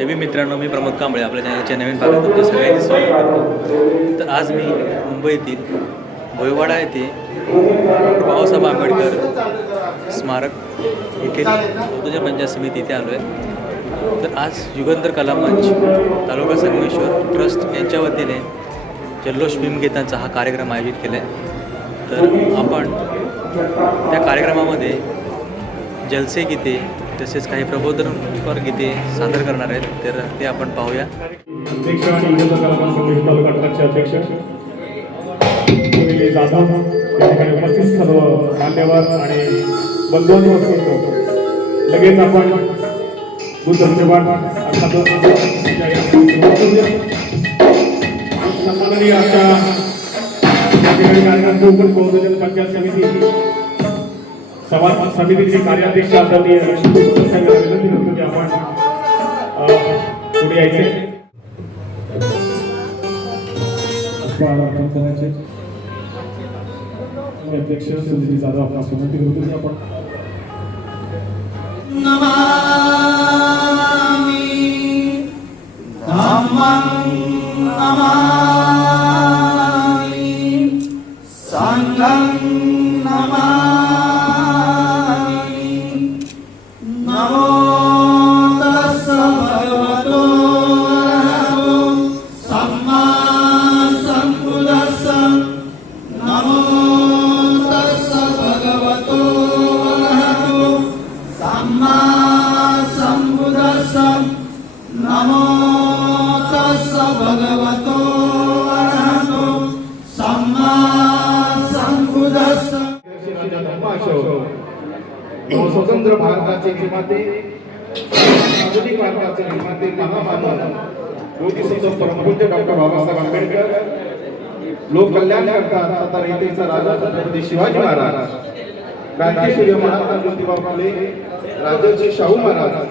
जय मित्रांनो मी प्रमोद कांबळे आपल्या चॅनलच्या नवीन भागात तुमचं सगळ्यांचे स्वागत करतो. तर आज मी मुंबईतील भोयवाडा येथे डॉक्टर बाबासाहेब आंबेडकर स्मारक येथील बौद्धजन पंचायत समिती इथे आलो आहे तर आज युगंधर कला मंच तालुका संगमेश्वर ट्रस्ट यांच्या वतीने जल्लोष भीमगीतांचा हा कार्यक्रम आयोजित केला आहे तर आपण त्या कार्यक्रमामध्ये जलसे गीते तसेच काही प्रबोधनपर गीते सादर करणार आहेत तर ते आपण पाहूया. अध्यक्ष आणि तालुका अध्यक्ष. जाधव या ठिकाणी उपस्थित सर्व मान्यवर आणि बंधूंनी लगेच आपण बुद्ध पाठ सन्माननीय आमच्या या ठिकाणी कार्यक्रम पंचायत समिती सभा समितीचे कार्याध्यक्ष आदरणीय लक्ष्मी साहेबांना विनंती करतो की आपण अ, पुढे यायचे पुष्पहार करायचे अध्यक्ष सुनील जाधव आपणास विनंती करतो की आपण स्वतंत्र डॉक्टर बाबासाहेब आंबेडकर लोक कल्याण करतात आता रीतीचा राजा छत्रपती शिवाजी महाराज. क्रांतीसूर्य महात्मा ज्योतिबा फुले राजर्षी शाहू महाराज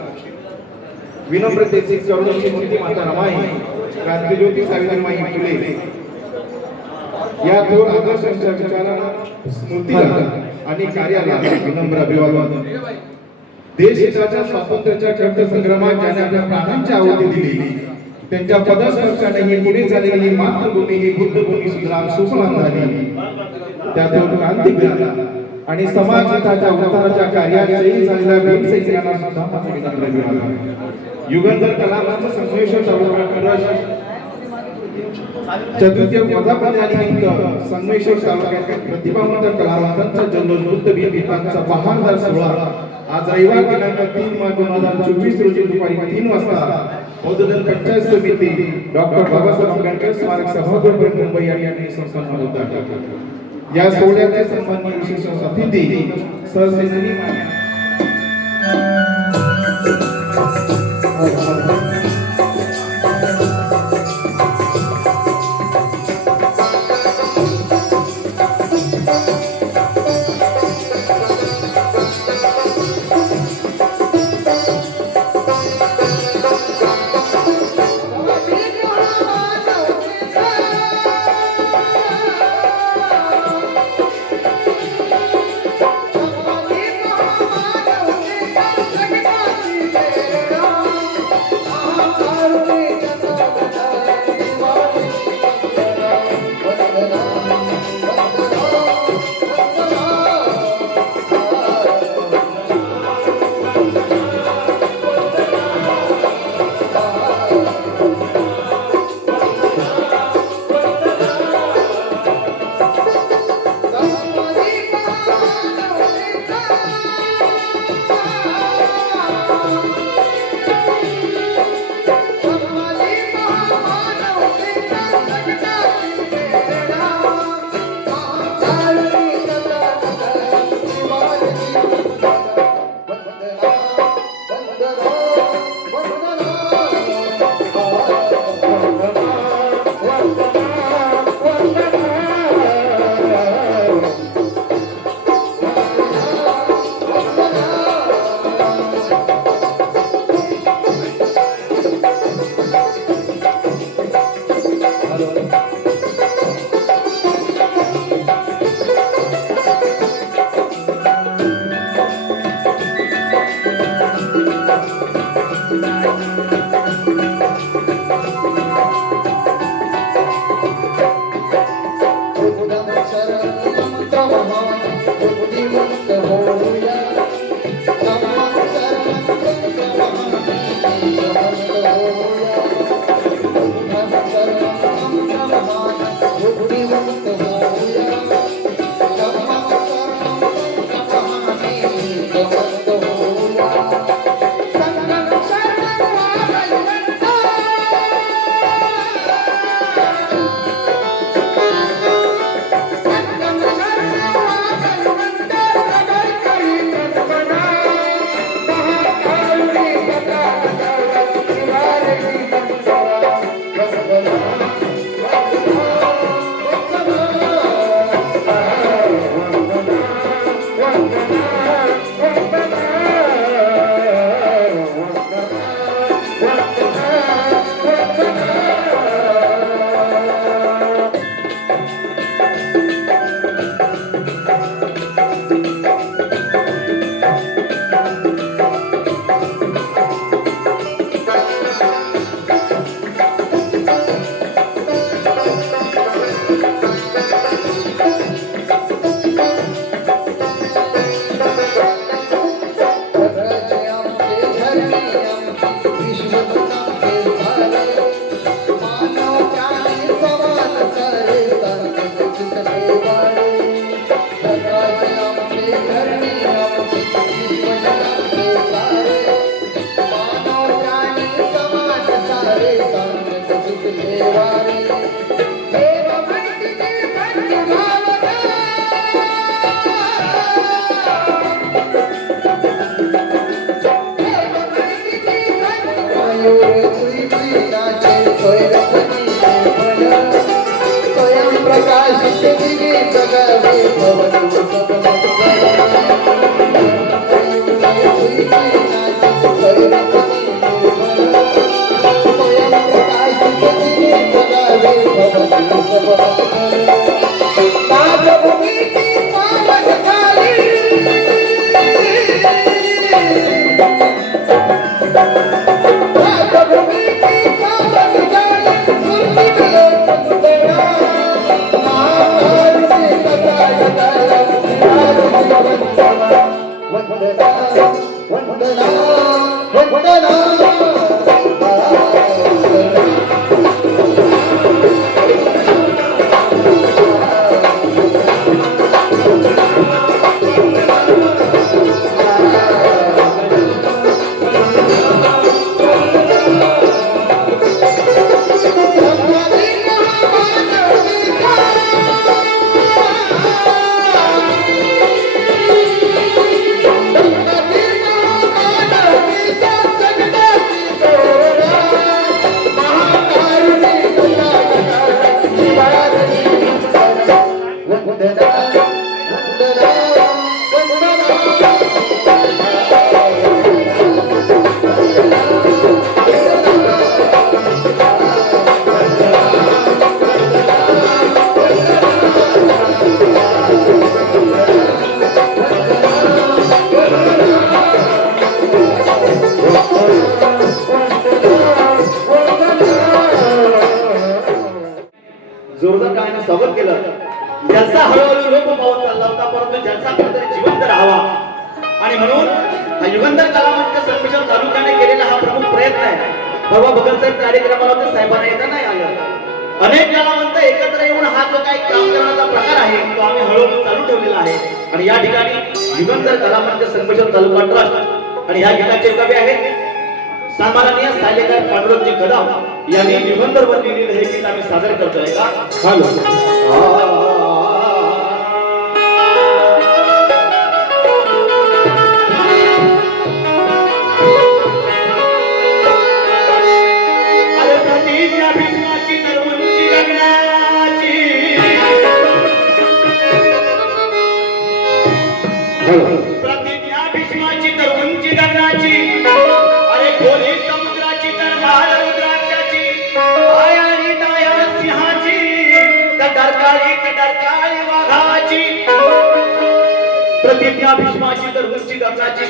विनम्रतेचे चळवळीची मूर्ती माता रमाई क्रांतीज्योती सावित्रीमाई फुले. या दोन आदर्शांच्या विचारांना स्मृतीला आणि कार्याला विनम्र अभिवादन देश हिताच्या स्वातंत्र्याच्या खंड संग्रामात ज्याने आपल्या प्राणांची आहुती दिली त्यांच्या पदस्पर्शाने ही पुढे झालेली मातृभूमी ही बुद्धभूमी सुद्धा सुफलाम झाली. त्यातून क्रांती मिळाला. आणि समाज हिताच्या उद्धाराच्या कार्यात शहीद झालेल्या भीमसैनिकांना सुद्धा माझा विनम्र युगंधर कलामांचं संश्लेषण तालुका ट्रस्ट संगमेश्वर तालुक्यातील प्रतिभावंत कलावंतांचा बहारदार सोहळा. आज रविवार दिनांक तीन मार्च दोन हजार चोवीस रोजी दुपारी तीन वाजता बौद्धजन पंचायत समिती डॉक्टर बाबासाहेब आंबेडकर स्मारक सभागृह मुंबई या ठिकाणी संपन्न या सोहळ्याचे सन्माननीय विशेष अतिथी सहसेनानी मान्य सुंदर कलावंत कलामंच संमिश्रण तालुक्याने केलेला हा प्रमुख प्रयत्न आहे. परवा भगतसाहेब कार्यक्रमाला होते साहेबांना येता नाही आलं. अनेक कलावंत एकत्र येऊन हा जो काही काम करण्याचा प्रकार आहे तो आम्ही हळूहळू चालू ठेवलेला आहे. आणि या ठिकाणी युगंधर कलावंत संमिश्रण तालुका ट्रस्ट आणि ह्या गीताचे कवी आहेत. सामान्य सायलेकर पांडुरंगजी कदम यांनी निबंधर बनलेले हे गीत आम्ही सादर करतोय. का हॅलो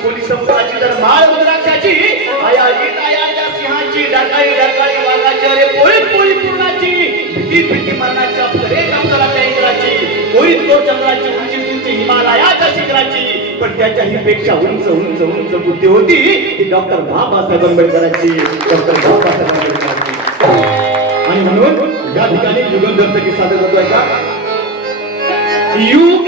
कोणी संपाची तर माळ मद्राक्षाची आयाजी दायाच्या सिंहाची डरकाळी डरकाळी वाघाची अरे पोळी पोळी पूर्णाची. भीती भीती मरणाच्या फरे कामकाराच्या इंद्राची. कोळी तो चंद्राची उंची उंची हिमालयाच्या शिखराची. पण त्याच्याही पेक्षा उंच उंच उंच बुद्धी होती ती डॉक्टर बाबासाहेब आंबेडकरांची. डॉक्टर बाबासाहेब आंबेडकरांची. आणि म्हणून या ठिकाणी युगंधरचा किस्सा देत होतोय का? युग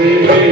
Amém.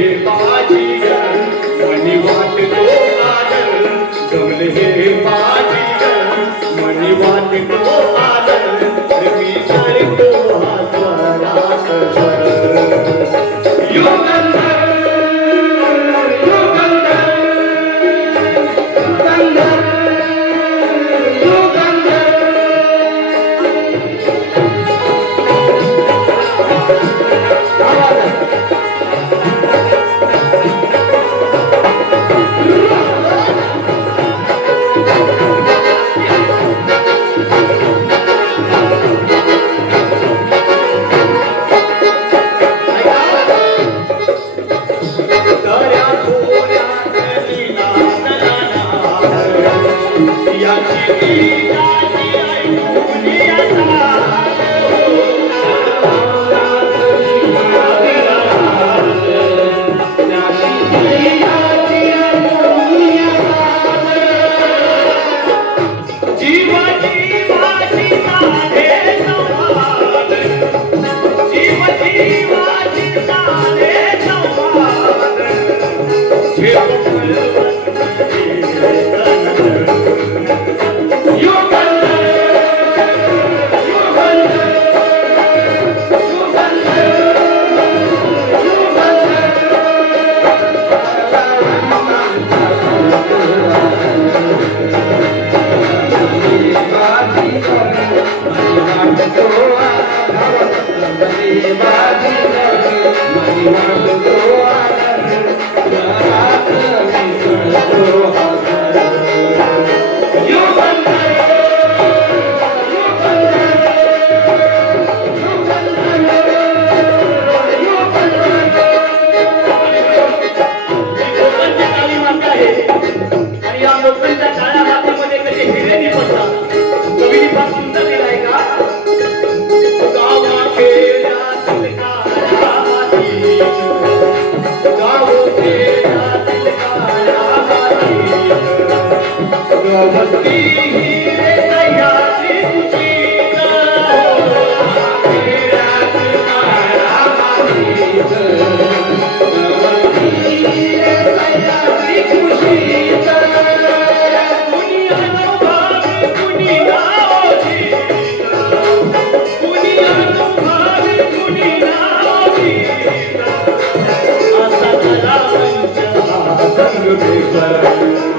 to be glad.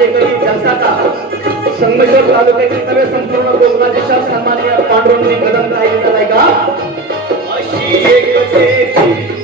महाराष्ट्राचे राज्यकवी जलसाचा संगमेश्वर तालुक्यातील नवे संपूर्ण कोकणाचे शास सन्माननीय पांडुरंगी कदम काय आहे का? अशी एकतेची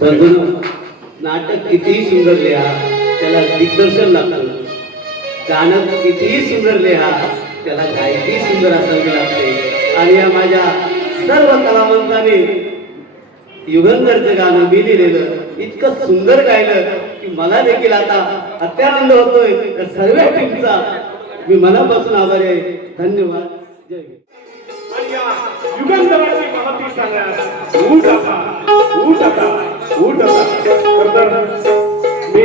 बंधू नाटक कितीही सुंदर लिहा त्याला दिग्दर्शन लागतं. गाणं कितीही सुंदर लिहा त्याला गायकी सुंदर असावी लागते. आणि या माझ्या सर्व कलावंतांनी युगंधरचं गाणं मी लिहिलेलं इतकं सुंदर गायलं की मला देखील आता अत्यानंद होतोय. त्या सर्व टीमचा मी मनापासून आभारी आहे. धन्यवाद. जय युगंधराची महती उठ आता मी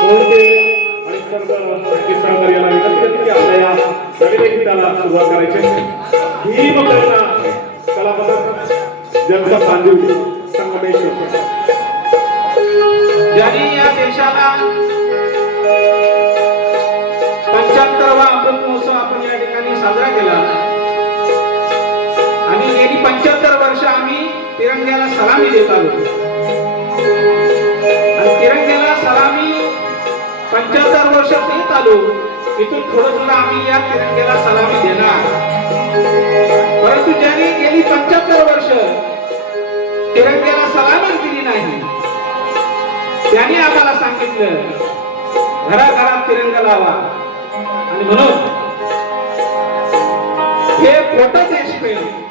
मोहिते आणि सर्व किसानदार याला विनंती करतो की आपल्या या नवीन सुरुवात करायची भीम करुणा कलापथक संगमेश्वर ज्यांनी या देशाला तिरंग्याला सलामी देत आलो आणि तिरंग्याला सलामी पंच्याहत्तर वर्ष देत आलो. इथून थोडं सुद्धा आम्ही या तिरंग्याला सलामी देणार. परंतु ज्यांनी गेली पंच्याहत्तर वर्ष तिरंग्याला सलामच दिली नाही. त्यांनी आम्हाला सांगितलं घराघरात तिरंगा लावा. आणि म्हणून हे खोटं देशप्रेम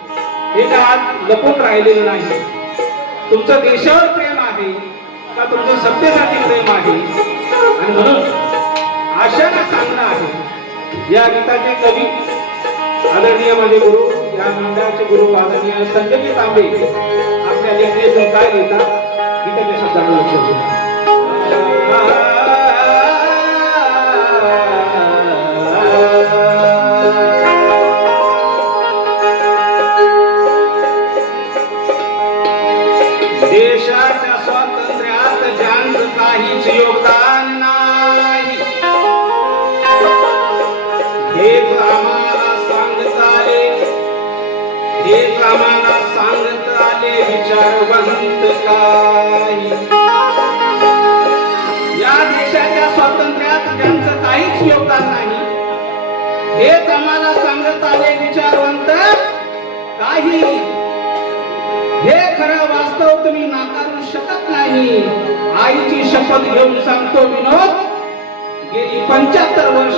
हे का आज लपून राहिलेलं नाही. तुमचं देशावर प्रेम आहे का तुमचं सत्तेसाठी प्रेम आहे? आणि म्हणून आशाला सांगणं आहे. या गीताचे कवी आदरणीय माझे गुरु या मंडळाचे गुरु आदरणीय संजय तांबे आपल्या लेखणीतून काय लिहितात? गीताच्या शब्दांना लक्ष द्या काही. हे खरं वास्तव तुम्ही नाकारू शकत नाही. आईची शपथ घेऊन सांगतो विनोद. गेली पंच्याहत्तर वर्ष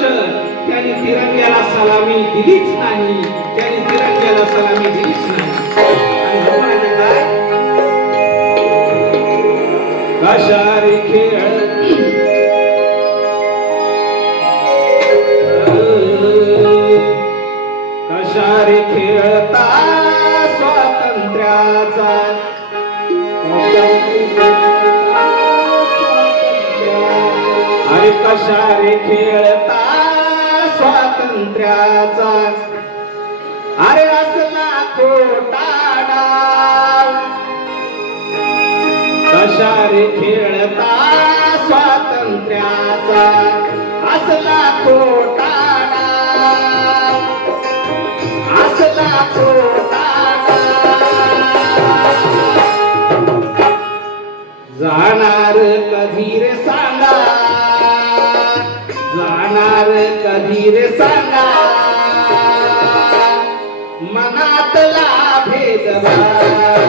त्यांनी तिरंग्याला सलामी दिलीच नाही. त्यांनी तिरंग्याला सलामी दिलीच नाही. कशा? कशारे खेळता स्वातंत्र्याचा? अरे असला खोटा डाव. कशारे खेळता स्वातंत्र्याचा? असला खोटा डाव. असला खोटा जाणार कधी रे सांगा. जाणार कधी रे सांगा मनातला भेदभाव